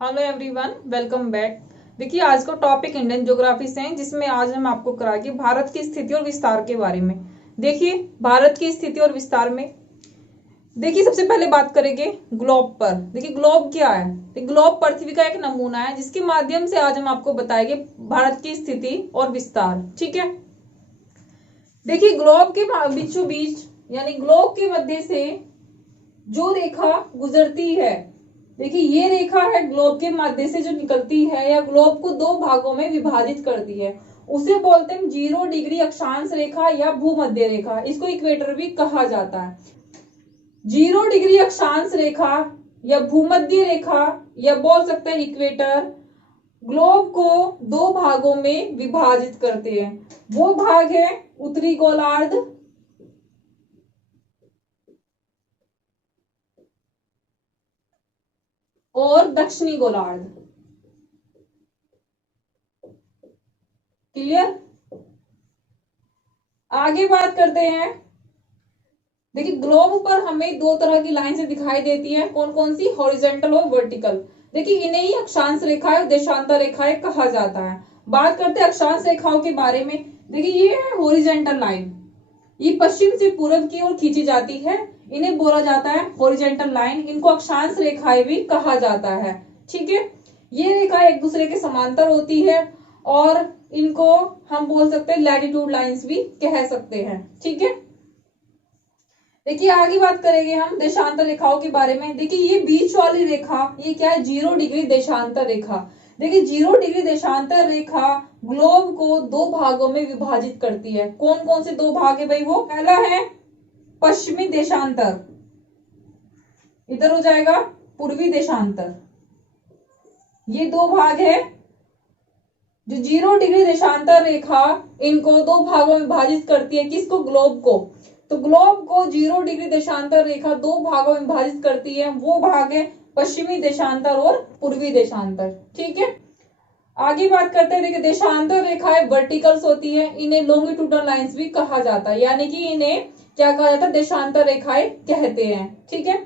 Hello everyone, welcome back. देखिए, आज का टॉपिक इंडियन ज्योग्राफी से है, जिसमें आज हम आपको कराएंगे भारत की स्थिति और विस्तार के बारे में। देखिए, भारत की स्थिति और विस्तार में देखिए सबसे पहले बात करेंगे ग्लोब पर। देखिए, ग्लोब क्या है? देखिए, ग्लोब पृथ्वी का एक नमूना है जिसके माध्यम से आज हम आपको बताएंगे भारत की स्थिति और विस्तार। ठीक है। देखिए, ग्लोब के बीचों बीच यानी ग्लोब के मध्य से जो रेखा गुजरती है, देखिए ये रेखा है ग्लोब के मध्य से जो निकलती है या ग्लोब को दो भागों में विभाजित करती है, उसे बोलते हैं 0 डिग्री अक्षांश रेखा या भूमध्य रेखा। इसको इक्वेटर भी कहा जाता है। 0 डिग्री अक्षांश रेखा या भूमध्य रेखा या बोल सकते हैं इक्वेटर ग्लोब को दो भागों में विभाजित करते हैं। वो भाग है उत्तरी गोलार्ध और दक्षिणी गोलार्ध। क्लियर? आगे बात करते हैं। देखिए, ग्लोब पर हमें दो तरह की लाइन से दिखाई देती है। कौन कौन सी? हॉरिजॉन्टल और वर्टिकल। देखिए, इन्हें ही अक्षांश रेखाएं और देशांतर रेखाएं कहा जाता है। बात करते हैं अक्षांश रेखाओं के बारे में। देखिए, ये है हॉरिजॉन्टल लाइन, ये पश्चिम से पूर्व की ओर खींची जाती है, इन्हें बोला जाता है हॉरिजॉन्टल लाइन। इनको अक्षांश रेखाएं भी कहा जाता है। ठीक है। ये रेखा एक दूसरे के समांतर होती है और इनको हम बोल सकते हैं लैटिट्यूड लाइंस भी कह सकते हैं। ठीक है। देखिए, आगे बात करेंगे हम देशांतर रेखाओं के बारे में। देखिए, ये बीच वाली रेखा ये क्या है? 0 डिग्री देशांतर रेखा। देखिए, 0 डिग्री देशांतर रेखा ग्लोब को दो भागों में विभाजित करती है। कौन कौन से दो भाग है भाई? वो पहला है पश्चिमी देशांतर, इधर हो जाएगा पूर्वी देशांतर। ये दो भाग है जो 0 डिग्री देशांतर रेखा इनको दो भागों में विभाजित करती है। किसको? ग्लोब को। तो ग्लोब को 0 डिग्री देशांतर रेखा दो भागों में विभाजित करती है। वो भाग है पश्चिमी देशांतर और पूर्वी देशांतर। ठीक है। आगे बात करते हैं। देखिए, देशांतर रेखाएं वर्टिकल्स होती है, इन्हें लॉन्गिट्यूडनल लाइंस भी कहा जाता है, यानी कि इन्हें क्या कहा जाता है? देशांतर रेखाएं कहते हैं। ठीक है।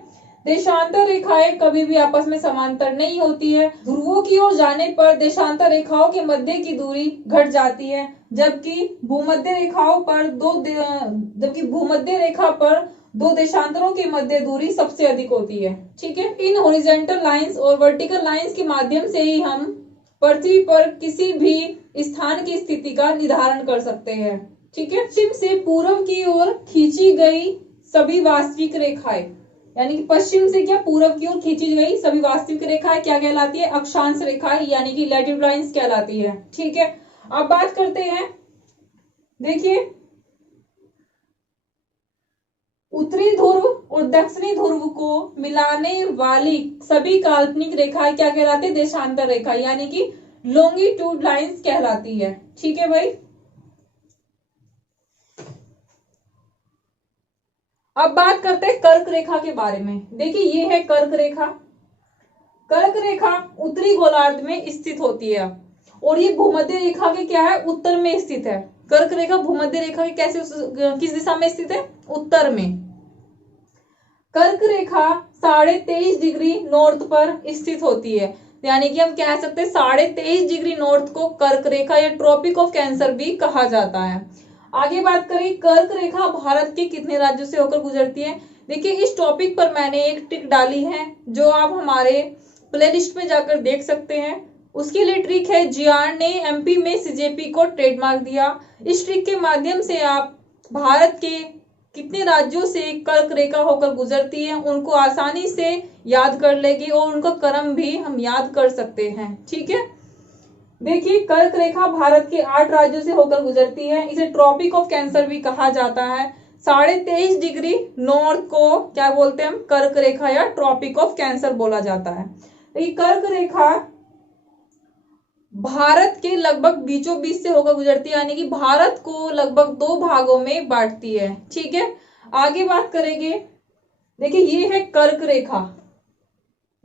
देशांतर रेखाएं कभी भी आपस में समांतर नहीं होती है। ध्रुवों की ओर जाने पर देशांतर रेखाओं के मध्य की दूरी घट जाती है, जबकि भूमध्य रेखा पर दो देशांतरों के मध्य दूरी सबसे अधिक होती है। ठीक है। इन हॉरिजॉन्टल लाइंस और वर्टिकल लाइंस के माध्यम से ही हम पृथ्वी पर किसी भी स्थान की स्थिति का निर्धारण कर सकते हैं। ठीक है। पश्चिम से पूर्व की ओर खींची गई सभी वास्तविक रेखाएं, यानी कि पश्चिम से क्या पूर्व की ओर खींची गई सभी वास्तविक रेखाएं क्या कहलाती है? अक्षांश रेखाएं, यानी कि लैटिट्यूड लाइंस कहलाती है। ठीक है। अब बात करते हैं। देखिए, उत्तरी ध्रुव और दक्षिणी ध्रुव को मिलाने वाली सभी काल्पनिक रेखाएं क्या कहलाती है? देशांतर रेखा, यानी कि लॉन्गिट्यूड लाइंस कहलाती है। ठीक है भाई। अब बात करते हैं कर्क रेखा के बारे में। देखिए, ये है कर्क रेखा। कर्क रेखा उत्तरी गोलार्ध में स्थित होती है और ये भूमध्य रेखा के क्या है? उत्तर में स्थित है। कर्क रेखा भूमध्य रेखा के कैसे किस दिशा में स्थित है? उत्तर में। कर्क रेखा 23.5 डिग्री नॉर्थ पर स्थित होती है, यानी कि हम कह सकते हैं 23.5 डिग्री नॉर्थ को कर्क रेखा या ट्रॉपिक ऑफ कैंसर भी कहा जाता है। आगे बात करें, कर्क रेखा भारत के कितने राज्यों से होकर गुजरती है? देखिए, इस टॉपिक पर मैंने एक ट्रिक डाली है जो आप हमारे प्लेलिस्ट में जाकर देख सकते हैं। उसके लिए ट्रिक है, जियान ने एमपी में सीजेपी को ट्रेडमार्क दिया। इस ट्रिक के माध्यम से आप भारत के कितने राज्यों से कर्क रेखा होकर गुजरती है उनको आसानी से याद कर लेंगे और उनका क्रम भी हम याद कर सकते हैं। ठीक है। देखिए, कर्क रेखा भारत के 8 राज्यों से होकर गुजरती है। इसे ट्रॉपिक ऑफ कैंसर भी कहा जाता है। 23.5 डिग्री नॉर्थ को क्या बोलते हैं हम? कर्क रेखा या ट्रॉपिक ऑफ कैंसर बोला जाता है। ये कर्क रेखा भारत के लगभग बीचों बीच से होकर गुजरती है, यानी कि भारत को लगभग दो भागों में बांटती है। ठीक है। आगे बात करेंगे। देखिए, ये है कर्क रेखा।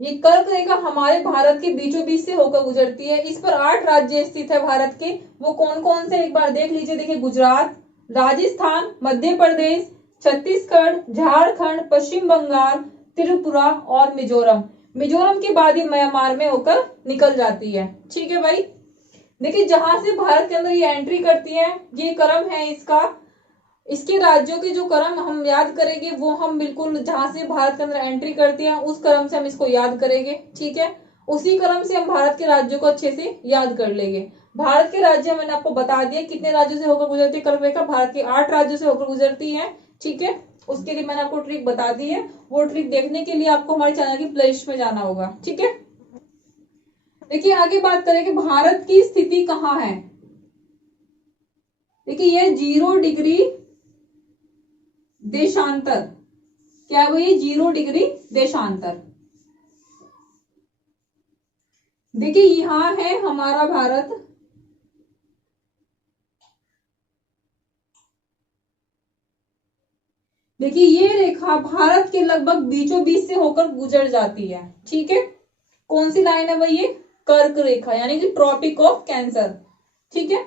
ये कर्क रेखा हमारे भारत के बीचों बीच से होकर गुजरती है। इस पर 8 राज्य स्थित है भारत के। वो कौन कौन से एक बार देख लीजिए। देखिए, गुजरात, राजस्थान, मध्य प्रदेश, छत्तीसगढ़, झारखंड, पश्चिम बंगाल, त्रिपुरा और मिजोरम। मिजोरम के बाद ये म्यांमार में होकर निकल जाती है। ठीक है भाई, देखिए जहां से भारत के अंदर ये एंट्री करती है, ये क्रम है इसका, इसके राज्यों के जो क्रम हम याद करेंगे वो हम बिल्कुल जहां से भारत के अंदर एंट्री करती है उस क्रम से हम इसको याद करेंगे। ठीक है, उसी क्रम से हम भारत के राज्यों को अच्छे से याद कर लेंगे। भारत के राज्य मैंने आपको बता दिया कितने राज्यों से होकर गुजरती है कर्क रेखा, भारत के 8 राज्यों से होकर गुजरती है। ठीक है, उसके लिए मैंने आपको ट्रिक बता दी है, वो ट्रिक देखने के लिए आपको हमारे चैनल की प्लेलिस्ट में जाना होगा। ठीक है, देखिए आगे बात करें कि भारत की स्थिति कहाँ है। देखिए ये 0 डिग्री देशांतर, क्या है वो, ये 0 डिग्री देशांतर। देखिए यहां है हमारा भारत, देखिए ये रेखा भारत के लगभग बीचों बीच से होकर गुजर जाती है। ठीक है, कौन सी लाइन है भाई, ये कर्क रेखा यानी कि ट्रॉपिक ऑफ कैंसर। ठीक है,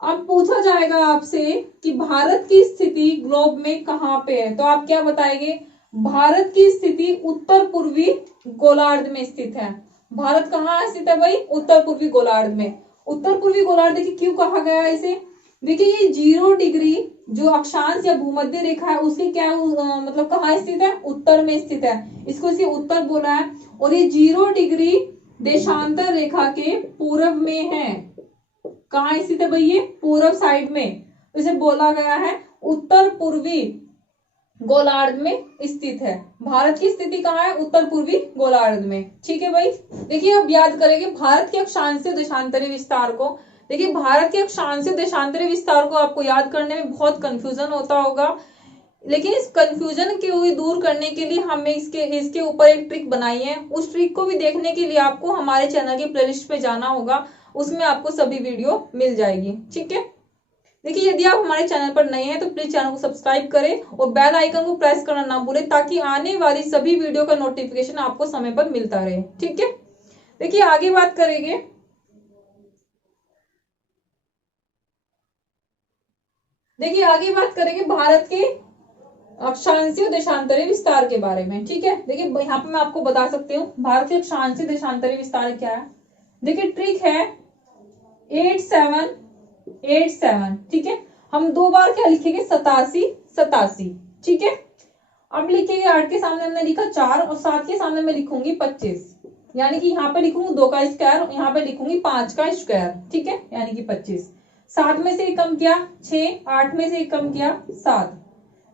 अब पूछा जाएगा आपसे कि भारत की स्थिति ग्लोब में कहां पे है, तो आप क्या बताएंगे, भारत की स्थिति उत्तर पूर्वी गोलार्ध में स्थित है। भारत कहाँ स्थित है भाई, उत्तर पूर्वी गोलार्ध में। उत्तर पूर्वी गोलार्ध देखिए क्यों कहा गया है इसे, देखिए ये 0 डिग्री जो अक्षांश या भूमध्य रेखा है उसके क्या मतलब कहाँ स्थित है, उत्तर में स्थित है, इसको इसे उत्तर बोला है। और ये 0 डिग्री देशांतर रेखा के पूर्व में है, कहाँ स्थित है भाई, ये पूर्व साइड में, तो इसे बोला गया है उत्तर पूर्वी गोलार्ध में स्थित है। भारत की स्थिति कहाँ है, उत्तर पूर्वी गोलार्ध में। ठीक है भाई, देखिए अब याद करेंगे भारत के अक्षांशीय देशांतरी विस्तार को। देखिए भारत के अक्षांशीय देशांतरी विस्तार को आपको याद करने में बहुत कंफ्यूजन होता होगा, लेकिन इस कंफ्यूजन को दूर करने के लिए हमने इसके ऊपर एक ट्रिक बनाई है। उस ट्रिक को भी देखने के लिए आपको हमारे चैनल की प्लेलिस्ट पे जाना होगा, उसमें आपको सभी वीडियो मिल जाएगी। ठीक है, देखिए यदि आप हमारे चैनल पर नए हैं तो प्लीज चैनल को सब्सक्राइब करें और बेल आइकन को प्रेस करना ना भूलें ताकि आने वाली सभी वीडियो का नोटिफिकेशन आपको समय पर मिलता रहे। ठीक है, देखिए आगे बात करेंगे, भारत के अक्षांशीय देशांतरी विस्तार के बारे में। ठीक है, देखिए यहाँ पे मैं आपको बता सकती हूँ भारत के अक्षांशीय देशांतरी विस्तार क्या है। देखिए ट्रिक है 8787। ठीक है, हम 2 बार क्या लिखेंगे, 8787। ठीक है, अब लिखेंगे 8 के सामने हमने लिखा 4 और 7 के सामने मैं लिखूंगी 25, यानी कि यहाँ पे लिखूंगी 2 का स्क्वायर और यहाँ पे लिखूंगी 5 का स्क्वायर। ठीक है, यानी कि 25। 7 में से 1 कम किया 6, 8 में से 1 कम किया 7।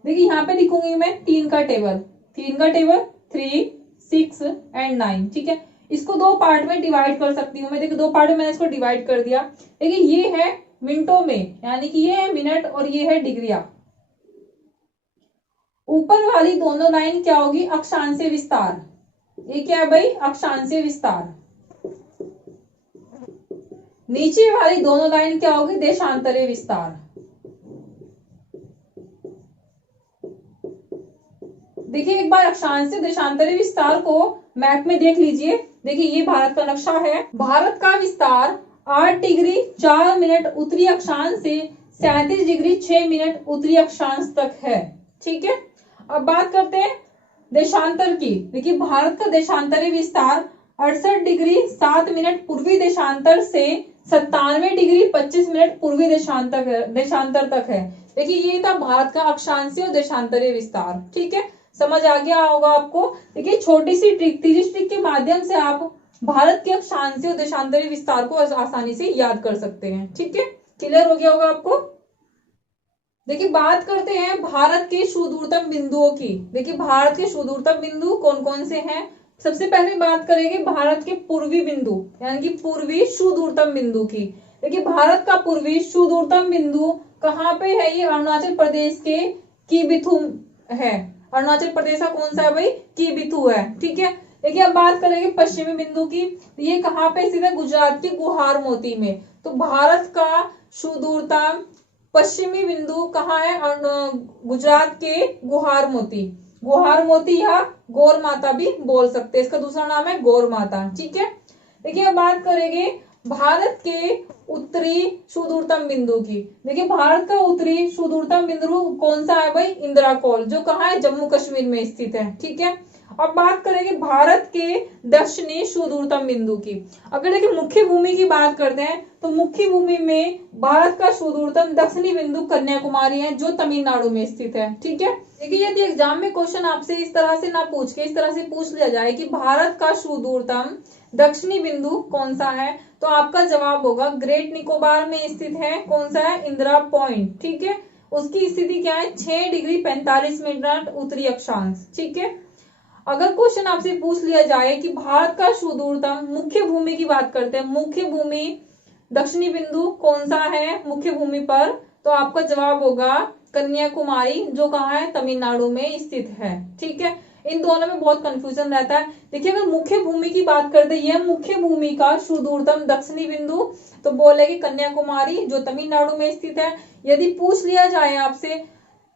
देखिए यहाँ पे लिखूंगी मैं 3 का टेबल 3, 6 एंड 9। ठीक है, इसको 2 पार्ट में डिवाइड कर सकती हूँ मैं। देखिए 2 पार्ट में मैंने इसको डिवाइड कर दिया। देखिए ये है मिनटों में, यानी कि ये है मिनट और ये है डिग्रिया। ऊपर वाली दोनों लाइन क्या होगी, अक्षांशीय विस्तार। ये क्या है भाई, अक्षांशीय विस्तार। नीचे वाली दोनों लाइन क्या होगी, देशांतरीय विस्तार। देखिए एक बार अक्षांशीय देशांतरीय विस्तार को मैप में देख लीजिए। देखिए ये भारत का नक्शा है। भारत का विस्तार 8 डिग्री 4 मिनट उत्तरी अक्षांश से 37 डिग्री 6 मिनट उत्तरी अक्षांश तक है। ठीक है, अब बात करते हैं देशांतर की। देखिए भारत का देशांतरीय विस्तार 68 डिग्री 7 मिनट पूर्वी देशांतर से 97 डिग्री 25 मिनट पूर्वी देशांतर तक है। देखिए ये था भारत का अक्षांशीय और देशांतरीय विस्तार। ठीक है, समझ आ गया होगा आपको। देखिए छोटी सी ट्रिक थी जिस ट्रिक के माध्यम से आप भारत के अक्षांशीय और देशांतरीय विस्तार को आसानी से याद कर सकते हैं। ठीक है, क्लियर हो गया होगा आपको। देखिए बात करते हैं भारत के सुदूरतम बिंदुओं की। देखिए भारत के सुदूरतम बिंदु कौन कौन से हैं। सबसे पहले बात करेंगे भारत के पूर्वी बिंदु यानी कि पूर्वी सुदूरतम बिंदु की। देखिए भारत का पूर्वी सुदूरतम बिंदु कहाँ पे है, ये अरुणाचल प्रदेश के कीबिथु है। अरुणाचल प्रदेश का कौन सा है भाई, कीबिथु है। ठीक है, देखिए अब बात करेंगे पश्चिमी बिंदु की। ये कहाँ पे स्थित है, गुजरात के गुहार मोती में। तो भारत का सुदूरतम पश्चिमी बिंदु कहाँ है, गुजरात के गुहार मोती। गुहार मोती या गौर माता भी बोल सकते हैं, इसका दूसरा नाम है गौर माता। ठीक है, देखिए अब बात करेंगे भारत के उत्तरी सुदूरतम बिंदु की। देखिए भारत का उत्तरी सुदूरतम बिंदु कौन सा है भाई, इंदिरा कोल, जो कहाँ है, जम्मू कश्मीर में स्थित है। ठीक है, अब बात करेंगे भारत के दक्षिणी सुदूरतम बिंदु की। अगर देखिए मुख्य भूमि की बात करते हैं तो मुख्य भूमि में भारत का सुदूरतम दक्षिणी बिंदु कन्याकुमारी है, जो तमिलनाडु में स्थित है। ठीक है, देखिए यदि एग्जाम में क्वेश्चन आपसे इस तरह से ना पूछ के इस तरह से पूछ लिया जाए कि भारत का सुदूरतम दक्षिणी बिंदु कौन सा है, तो आपका जवाब होगा ग्रेट निकोबार में स्थित है। कौन सा है? इंदिरा पॉइंट। ठीक है, उसकी स्थिति क्या है? 6 डिग्री 45 मिनट उत्तरी अक्षांश। ठीक है, अगर क्वेश्चन आपसे पूछ लिया जाए कि भारत का सुदूरतम मुख्य भूमि की बात करते हैं, मुख्य भूमि दक्षिणी बिंदु कौन सा है मुख्य भूमि पर, तो आपका जवाब होगा कन्याकुमारी, जो कहाँ है? तमिलनाडु में स्थित है। ठीक है, इन दोनों में बहुत कंफ्यूजन रहता है। देखिए अगर मुख्य भूमि की बात करते हैं, यह मुख्य भूमि का सुदूरतम दक्षिणी बिंदु, तो बोलेगी कन्याकुमारी, जो तमिलनाडु में स्थित है। यदि पूछ लिया जाए आपसे,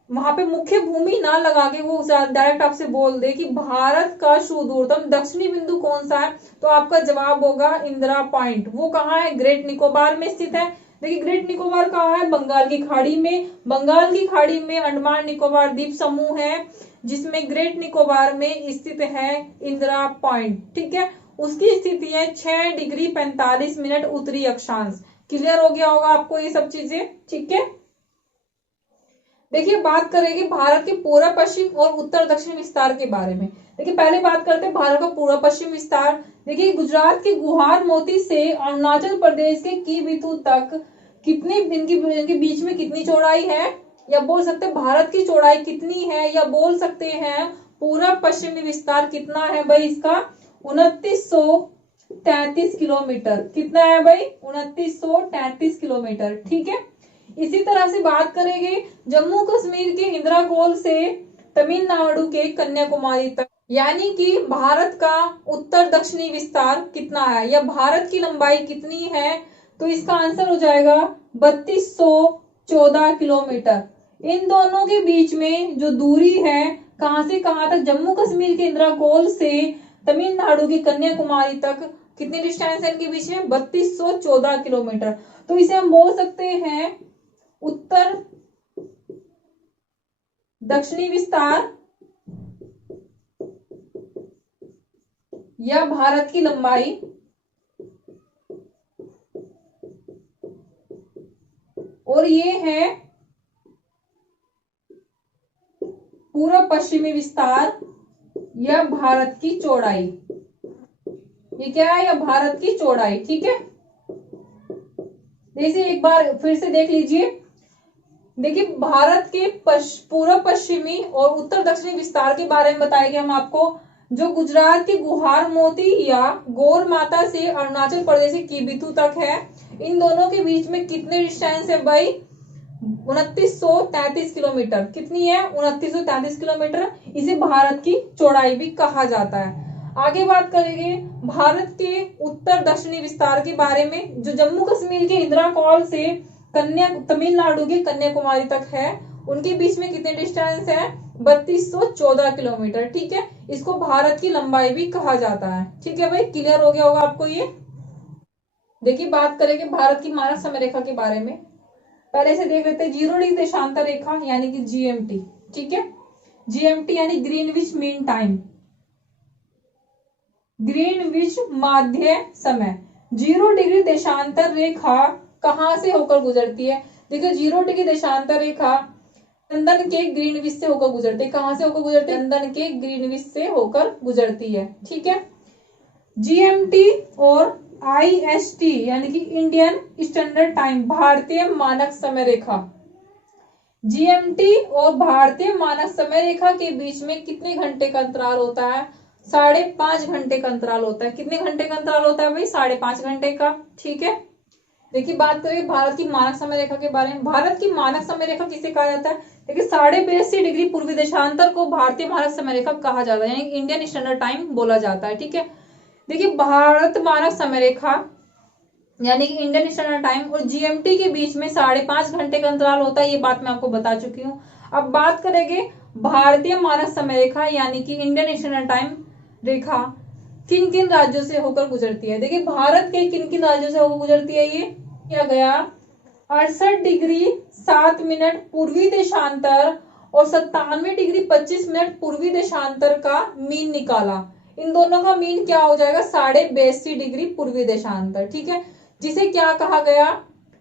वहां पे मुख्य भूमि ना लगा के वो डायरेक्ट आपसे बोल दे कि भारत का सुदूरतम दक्षिणी बिंदु कौन सा है, तो आपका जवाब होगा इंदिरा पॉइंट। वो कहाँ है? ग्रेट निकोबार में स्थित है। देखिए ग्रेट निकोबार कहाँ है? बंगाल की खाड़ी में। बंगाल की खाड़ी में अंडमान निकोबार द्वीप समूह है, जिसमें ग्रेट निकोबार में स्थित है इंदिरा पॉइंट। ठीक है, उसकी स्थिति है 6 डिग्री 45 मिनट उत्तरी अक्षांश। क्लियर हो गया होगा आपको ये सब चीजें। ठीक है, देखिए बात करेंगे भारत के पूर्व पश्चिम और उत्तर दक्षिण विस्तार के बारे में। देखिए पहले बात करते हैं भारत का पूर्व पश्चिम विस्तार। देखिए गुजरात के गुहार मोती से अरुणाचल प्रदेश के कीबिथु तक कितनी इनके बीच में कितनी चौड़ाई है, या बोल सकते हैं भारत की चौड़ाई कितनी है, या बोल सकते हैं पूर्व पश्चिमी विस्तार कितना है भाई इसका? 2933 किलोमीटर। कितना है भाई? 2933 किलोमीटर। ठीक है, इसी तरह से बात करेंगे जम्मू कश्मीर के इंदिरा कोल से तमिलनाडु के कन्याकुमारी तक, यानी कि भारत का उत्तर दक्षिणी विस्तार कितना है, या भारत की लंबाई कितनी है, तो इसका आंसर हो जाएगा 3214 किलोमीटर। इन दोनों के बीच में जो दूरी है कहां से कहां तक, जम्मू कश्मीर के इंदिरा कोल से तमिलनाडु की कन्याकुमारी तक कितनी डिस्टेंस है इनके बीच में? 3214 किलोमीटर। तो इसे हम बोल सकते हैं उत्तर दक्षिणी विस्तार या भारत की लंबाई, और ये है पूर्व पश्चिमी विस्तार या भारत की चौड़ाई। ये क्या है? या भारत की चौड़ाई। ठीक है, जैसे एक बार फिर से देख लीजिए। देखिए भारत के पूर्व पश्चिमी और उत्तर दक्षिणी विस्तार के बारे में बताएंगे हम आपको। जो गुजरात के गुहार मोती या गौर माता से अरुणाचल प्रदेश के कीबिथु तक है, इन दोनों के बीच में कितने डिस्टेंस है भाई? 2933 किलोमीटर। कितनी है? 2933 किलोमीटर। इसे भारत की चौड़ाई भी कहा जाता है। आगे बात करेंगे भारत के उत्तर दक्षिणी विस्तार के बारे में। जो जम्मू कश्मीर के इंदिरा कॉल से तमिलनाडु के कन्याकुमारी तक है, उनके बीच में कितने डिस्टेंस है? 3214 किलोमीटर। ठीक है, इसको भारत की लंबाई भी कहा जाता है। ठीक है भाई, क्लियर हो गया होगा आपको ये। देखिए बात करेंगे भारत की मानक समय रेखा के बारे में। पहले से देख लेते हैं 0 डिग्री देशांतर रेखा यानी कि जीएमटी। ठीक है, जीएमटी यानी ग्रीनविच मीन टाइम, ग्रीनविच माध्य समय। 0 डिग्री देशांतर रेखा कहां से होकर गुजरती है? देखिए 0 डिग्री देशांतर रेखा लंदन के ग्रीनविच से होकर गुजरती है। कहां से होकर गुजरती है? लंदन के ग्रीनविच से होकर गुजरती है। ठीक है, जीएमटी और आईएसटी यानी कि इंडियन स्टैंडर्ड टाइम, भारतीय मानक समय रेखा। जीएमटी और भारतीय मानक समय रेखा के बीच में कितने घंटे का अंतराल होता है? 5.5 घंटे का अंतराल होता है। कितने घंटे का अंतराल होता है भाई? 5.5 घंटे का। ठीक है, देखिए बात करें भारत की मानक समय रेखा के बारे में। भारत की मानक समय रेखा किसे कहा जाता है? देखिए 82.5 डिग्री पूर्वी देशांतर को भारतीय मानक समय रेखा कहा जाता है, यानी इंडियन स्टैंडर्ड टाइम बोला जाता है। ठीक है, देखिए भारत मानक समय रेखा यानी कि इंडियन स्टैंडर्ड टाइम और जीएमटी के बीच में 5.5 घंटे का अंतराल होता है। ये बात मैं आपको बता चुकी हूँ। अब बात करेंगे भारतीय मानक समय रेखा यानी कि इंडियन स्टैंडर्ड टाइम रेखा किन किन राज्यों से होकर गुजरती है। देखिए भारत के किन किन राज्यों से होकर गुजरती है, ये किया गया 68 डिग्री 7 मिनट पूर्वी देशांतर और 97 डिग्री 25 मिनट पूर्वी देशांतर का मीन निकाला। इन दोनों का मीन क्या हो जाएगा, 82.5 डिग्री पूर्वी देशांतर। ठीक है, जिसे क्या कहा गया,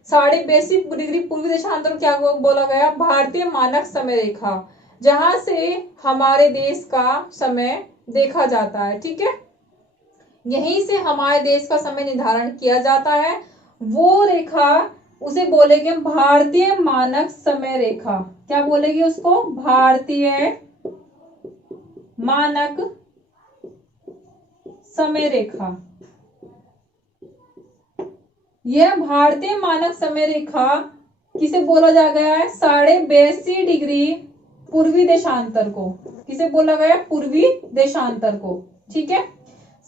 82.5 डिग्री पूर्वी देशांतर क्या बोला गया, भारतीय मानक समय रेखा, जहां से हमारे देश का समय देखा जाता है। ठीक है, यहीं से हमारे देश का समय निर्धारण किया जाता है। वो रेखा उसे बोलेंगे हम भारतीय मानक समय रेखा। क्या बोलेंगे उसको, भारतीय मानक समय रेखा। यह भारतीय मानक समय रेखा किसे बोला जा गया है, 82.5 डिग्री पूर्वी देशांतर को। किसे बोला गया, पूर्वी देशांतर को। ठीक है,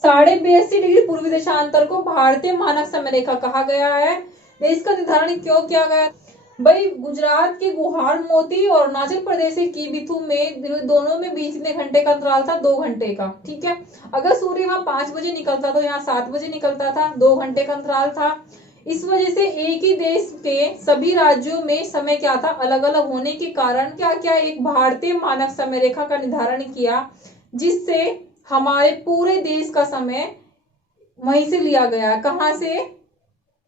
82.5 डिग्री पूर्वी देशांतर को भारतीय मानक समय रेखा कहा गया है। इसका निर्धारण क्यों किया गया भाई, गुजरात के गुवाहाटी मोती और अरुणाचल प्रदेश के कीबिथु में दोनों में बीच में घंटे का अंतराल था, 2 घंटे का। ठीक है, अगर सूर्य वहां 5 बजे निकलता तो यहाँ 7 बजे निकलता था, 2 घंटे का अंतराल था। इस वजह से एक ही देश के सभी राज्यों में समय क्या था, अलग अलग होने के कारण क्या क्या एक भारतीय मानक समय रेखा का निर्धारण किया, जिससे हमारे पूरे देश का समय वहीं से लिया गया। कहां से,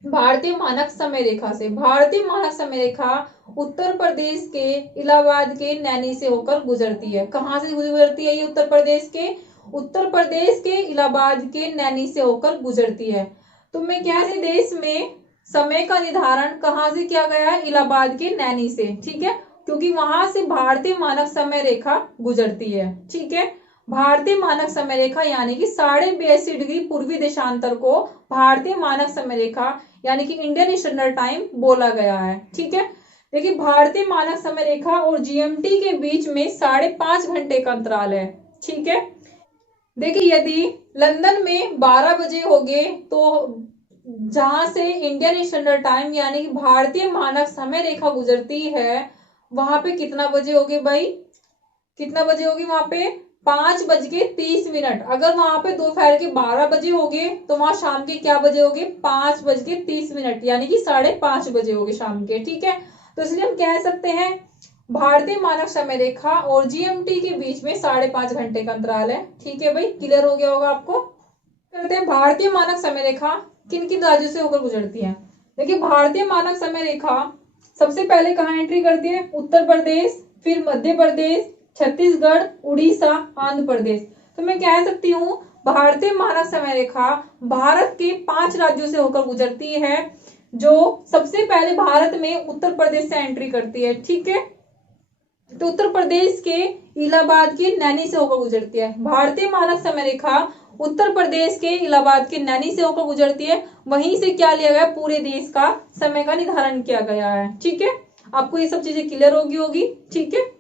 भारतीय मानक समय रेखा से। भारतीय मानक समय रेखा उत्तर प्रदेश के इलाहाबाद के नैनी से होकर गुजरती है। कहां से गुजरती है ये, उत्तर प्रदेश के इलाहाबाद के नैनी से होकर गुजरती है। तो मैं क्या है, देश में समय का निर्धारण कहां से किया गया है, इलाहाबाद के नैनी से। ठीक है, क्योंकि वहां से भारतीय मानक समय रेखा गुजरती है। ठीक है, भारतीय मानक समय रेखा यानी कि 82.5 डिग्री पूर्वी देशांतर को भारतीय मानक समय रेखा यानी कि इंडियन स्टैंडर्ड टाइम बोला गया है। ठीक है, देखिए भारतीय मानक समय रेखा और जीएमटी के बीच में 5.5 घंटे का अंतराल है। ठीक है, देखिए यदि लंदन में 12 बजे हो गए तो जहां से इंडियन स्टैंडर्ड टाइम यानी कि भारतीय मानक समय रेखा गुजरती है, वहां पे कितना बजे होगी भाई, कितना बजे होगी वहां पे, 5:30। अगर वहां पे दोपहर के 12 बजे हो गए तो वहां शाम के क्या बजे हो गए, 5:30 यानी कि 5:30 बजे हो गए शाम के। ठीक है, तो इसलिए हम कह सकते हैं भारतीय मानक समय रेखा और जीएमटी के बीच में 5.5 घंटे का अंतराल है। ठीक है भाई, क्लियर हो गया होगा आपको। करते हैं भारतीय मानक समय रेखा किन किन राज्यों से होकर गुजरती है। देखिए भारतीय मानक समय रेखा सबसे पहले कहाँ एंट्री करती है, उत्तर प्रदेश, फिर मध्य प्रदेश, छत्तीसगढ़, उड़ीसा, आंध्र प्रदेश। तो मैं कह सकती हूँ भारतीय मानक समय रेखा भारत के 5 राज्यों से होकर गुजरती है, जो सबसे पहले भारत में उत्तर प्रदेश से एंट्री करती है। ठीक है, तो उत्तर प्रदेश के इलाहाबाद के नैनी से होकर गुजरती है। भारतीय मानक समय रेखा उत्तर प्रदेश के इलाहाबाद के नैनी से होकर गुजरती है। वहीं से क्या लिया गया, पूरे देश का समय का निर्धारण किया गया है। ठीक है, आपको ये सब चीजें क्लियर होगी। ठीक है।